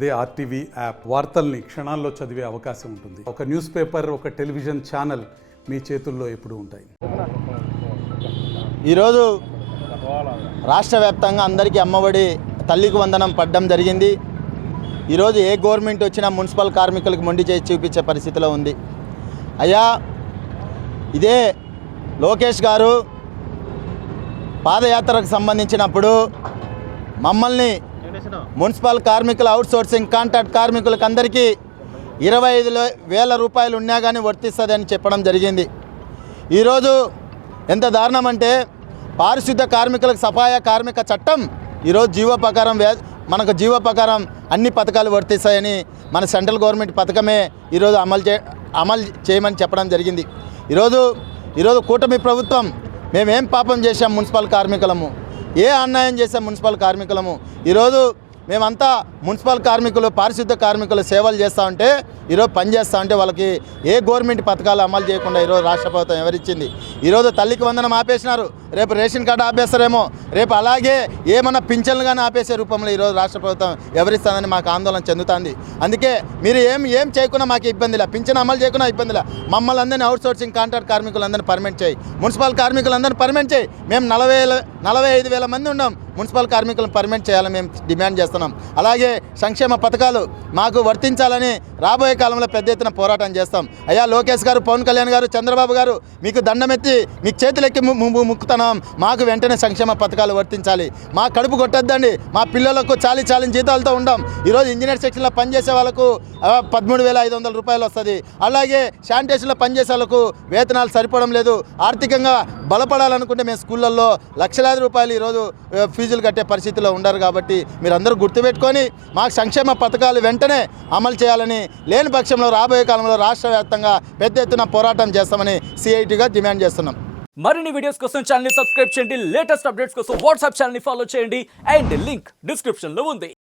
అదే RTV app వార్తల్ని క్షణాల్లో చదివే అవకాశం ఉంటుంది. ఒక న్యూస్ పేపర్, ఒక టెలివిజన్ ఛానల్ మీ చేతుల్లో ఎప్పుడూ ఉంటాయి. ఈరోజు రాష్ట్ర వ్యాప్తంగా అందరికీ అమ్మఒడి తల్లికి వందనం పడ్డం జరిగింది. ఈరోజు ఏ గవర్నమెంట్ వచ్చినా మున్సిపల్ కార్మికులకు మొండి చేసి చూపించే పరిస్థితిలో ఉంది. అయ్యా, ఇదే లోకేష్ గారు పాదయాత్రకు సంబంధించినప్పుడు మమ్మల్ని మున్సిపల్ కార్మికుల అవుట్సోర్సింగ్ కాంట్రాక్ట్ కార్మికులకు అందరికీ 25,000 రూపాయలు ఉన్నా కానీ వర్తిస్తుందని చెప్పడం జరిగింది. ఈరోజు ఎంత దారుణం అంటే పారిశుద్ధ కార్మికులకు సఫాయ కార్మిక చట్టం ఈరోజు జీవో ప్రకారం మనకు జీవో ప్రకారం అన్ని పథకాలు వర్తిస్తాయని మన సెంట్రల్ గవర్నమెంట్ పథకమే ఈరోజు అమలు చేయమని చెప్పడం జరిగింది. ఈరోజు కూటమి ప్రభుత్వం మేమేం పాపం చేశాం మున్సిపల్ కార్మికులము, ఏ అన్యాయం చేశాం మున్సిపల్ కార్మికులము. ఈరోజు మేమంతా మున్సిపల్ కార్మికులు పారిశుద్ధ కార్మికులు సేవలు చేస్తూ ఉంటే ఈరోజు పనిచేస్తూ ఉంటే వాళ్ళకి ఏ గవర్నమెంట్ పథకాలు అమలు చేయకుండా ఈరోజు రాష్ట్ర ప్రభుత్వం ఎవరిచ్చింది. ఈరోజు తల్లికి వందనం ఆపేసినారు, రేపు రేషన్ కార్డు ఆపేస్తారేమో, రేపు అలాగే ఏమన్నా పింఛన్లు కానీ ఆపేసే రూపంలో ఈరోజు రాష్ట్ర ప్రభుత్వం ఎవరిస్తుందని మాకు ఆందోళన చెందుతుంది. అందుకే మీరు ఏం చేయకుండా మాకు ఇబ్బందిలే, పింఛన్ అమలు చేయకుండా ఇబ్బందిలే, మమ్మల్ని అందరినీ అవుట్సోర్సింగ్ కాంట్రాక్ట్ కార్మికులందరినీ పర్మనెంట్ చేయి, మున్సిపల్ కార్మికులందరినీ పర్మనెంట్ చేయి. మేము 45,000 మంది ఉన్నాం, మున్సిపల్ కార్మికులను పర్మనెంట్ చేయాలని మేము డిమాండ్ చేస్తున్నాం. అలాగే సంక్షేమ పథకాలు మాకు వర్తించాలని రాబోయే కాలంలో పెద్ద ఎత్తున పోరాటం చేస్తాం. అయ్యా లోకేష్ గారు, పవన్ కళ్యాణ్ గారు, చంద్రబాబు గారు, మీకు దండమెత్తి మీకు చేతులెక్కి ముక్కుతున్నాం. మాకు వెంటనే సంక్షేమ పథకాలు వర్తించాలి. మా కడుపు కొట్టద్దండి, మా పిల్లలకు చాలి జీతాలతో ఉండాం. ఈరోజు ఇంజనీర్ సెక్షన్లో పనిచేసే వాళ్ళకు 13,500 రూపాయలు వస్తుంది. అలాగే శానిటేషన్లో పనిచేసే వాళ్ళకు వేతనాలు సరిపోవడం లేదు. ఆర్థికంగా బలపడాలనుకుంటే మేము స్కూళ్ళల్లో లక్షలాది రూపాయలు ఈరోజు ఫీజులు కట్టే పరిస్థితిలో ఉండరు. కాబట్టి మీరందరూ గుర్తుపెట్టుకొని మాకు సంక్షేమ పథకాలు వెంటనే అమలు చేయాలని, లేని పక్షంలో రాబోయే కాలంలో రాష్ట్ర వ్యాప్తంగా పెద్ద ఎత్తున పోరాటం చేస్తామని సిఐటిగా డిమాండ్ చేస్తున్నాం. మరిన్ని వీడియోస్ కోసం ఛానల్ ని సబ్స్క్రైబ్ చేయండి. లేటెస్ట్ అప్డేట్స్ కోసం వాట్సాప్ ఛానల్ ని ఫాలో చేయండి. అండ్ లింక్ డిస్క్రిప్షన్ లో ఉంది.